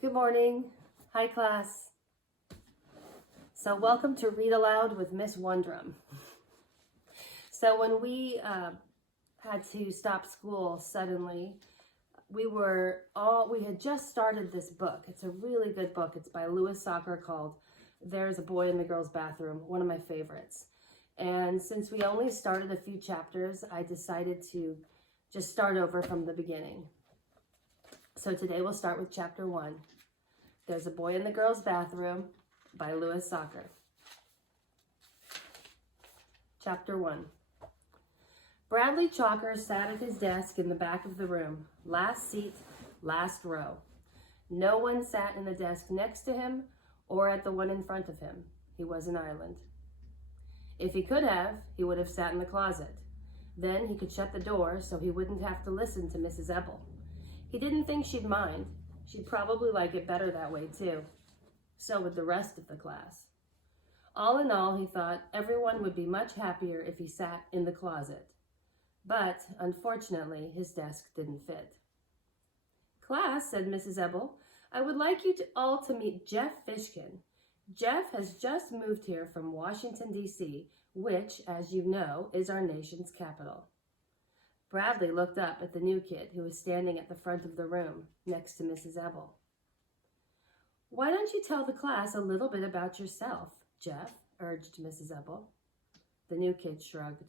Good morning. Hi, class. So welcome to Read Aloud with Miss Wundram. So when we had to stop school suddenly, we had just started this book. It's a really good book. It's by Lewis Soccer called There's a Boy in the Girls' Bathroom, one of my favorites. And since we only started a few chapters, I decided to just start over from the beginning. So today we'll start with chapter 1. There's a Boy in the Girls' Bathroom by Lewis Soccer. Chapter 1. Bradley Chalker sat at his desk in the back of the room. Last seat, last row. No one sat in the desk next to him or at the one in front of him. He was an island. If he could have, he would have sat in the closet. Then he could shut the door so he wouldn't have to listen to Mrs. Ebel. He didn't think she'd mind. She'd probably like it better that way, too. So would the rest of the class. All in all, he thought everyone would be much happier if he sat in the closet. But, unfortunately, his desk didn't fit. Class, said Mrs. Ebel, I would like you all to meet Jeff Fishkin. Jeff has just moved here from Washington, D.C., which, as you know, is our nation's capital. Bradley looked up at the new kid who was standing at the front of the room next to Mrs. Ebel. Why don't you tell the class a little bit about yourself, Jeff? Urged Mrs. Ebel. The new kid shrugged.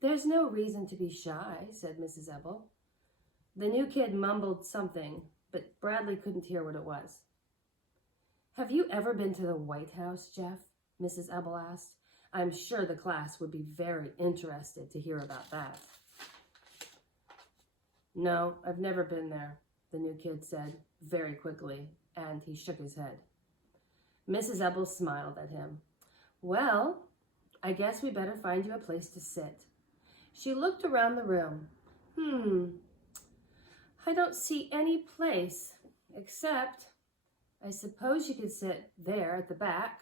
There's no reason to be shy, said Mrs. Ebel. The new kid mumbled something, but Bradley couldn't hear what it was. Have you ever been to the White House, Jeff? Mrs. Ebel asked. I'm sure the class would be very interested to hear about that. No, I've never been there, the new kid said very quickly, and he shook his head. Mrs. Ebel smiled at him. Well, I guess we better find you a place to sit. She looked around the room. I don't see any place, except I suppose you could sit there at the back.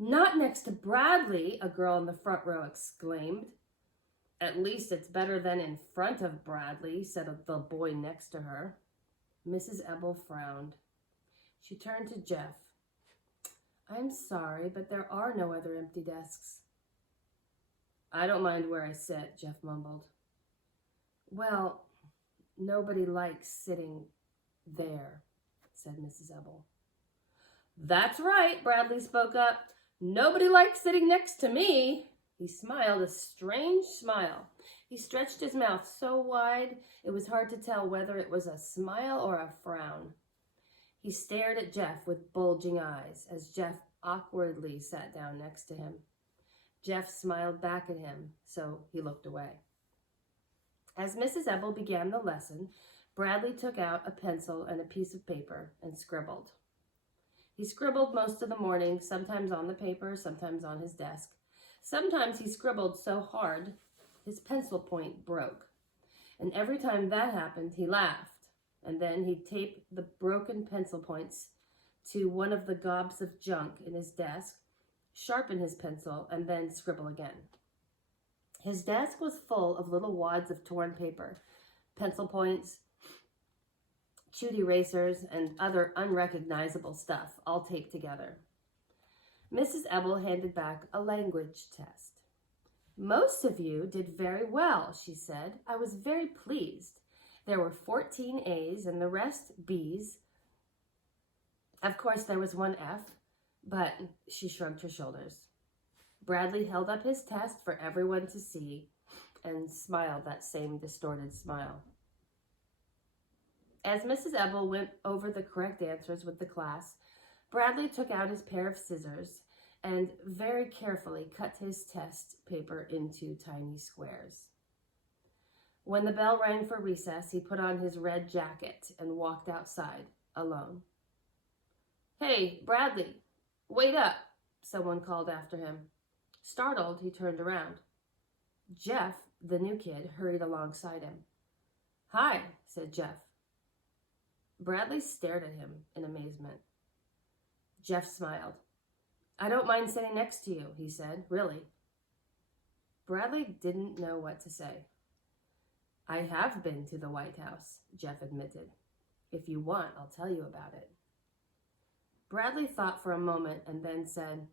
Not next to Bradley, a girl in the front row exclaimed. At least it's better than in front of Bradley, said the boy next to her. Mrs. Ebel frowned. She turned to Jeff. I'm sorry, but there are no other empty desks. I don't mind where I sit, Jeff mumbled. Well, nobody likes sitting there, said Mrs. Ebel. That's right, Bradley spoke up. Nobody likes sitting next to me. He smiled a strange smile. He stretched his mouth so wide it was hard to tell whether it was a smile or a frown. He stared at Jeff with bulging eyes as Jeff awkwardly sat down next to him. Jeff smiled back at him, so he looked away. As Mrs. Ebel began the lesson, Bradley took out a pencil and a piece of paper and scribbled. He scribbled most of the morning, sometimes on the paper, sometimes on his desk. Sometimes he scribbled so hard, his pencil point broke. And every time that happened, he laughed. And then he'd tape the broken pencil points to one of the gobs of junk in his desk, sharpen his pencil, and then scribble again. His desk was full of little wads of torn paper, pencil points, chewed erasers, and other unrecognizable stuff, all taped together. Mrs. Ebel handed back a language test. Most of you did very well, she said. I was very pleased. There were 14 A's and the rest B's. Of course, there was one F, but she shrugged her shoulders. Bradley held up his test for everyone to see and smiled that same distorted smile. As Mrs. Ebel went over the correct answers with the class, Bradley took out his pair of scissors and very carefully cut his test paper into tiny squares. When the bell rang for recess, he put on his red jacket and walked outside alone. Hey, Bradley, wait up, someone called after him. Startled, he turned around. Jeff, the new kid, hurried alongside him. Hi, said Jeff. Bradley stared at him in amazement. Jeff smiled. I don't mind sitting next to you, he said, really. Bradley didn't know what to say. I have been to the White House, Jeff admitted. If you want, I'll tell you about it. Bradley thought for a moment and then said,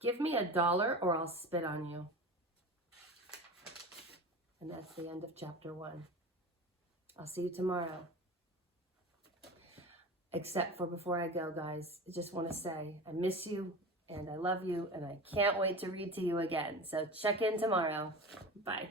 "Give me $1 or I'll spit on you." And that's the end of chapter 1. I'll see you tomorrow. Except for before I go, guys, I just want to say I miss you and I love you and I can't wait to read to you again. So check in tomorrow. Bye.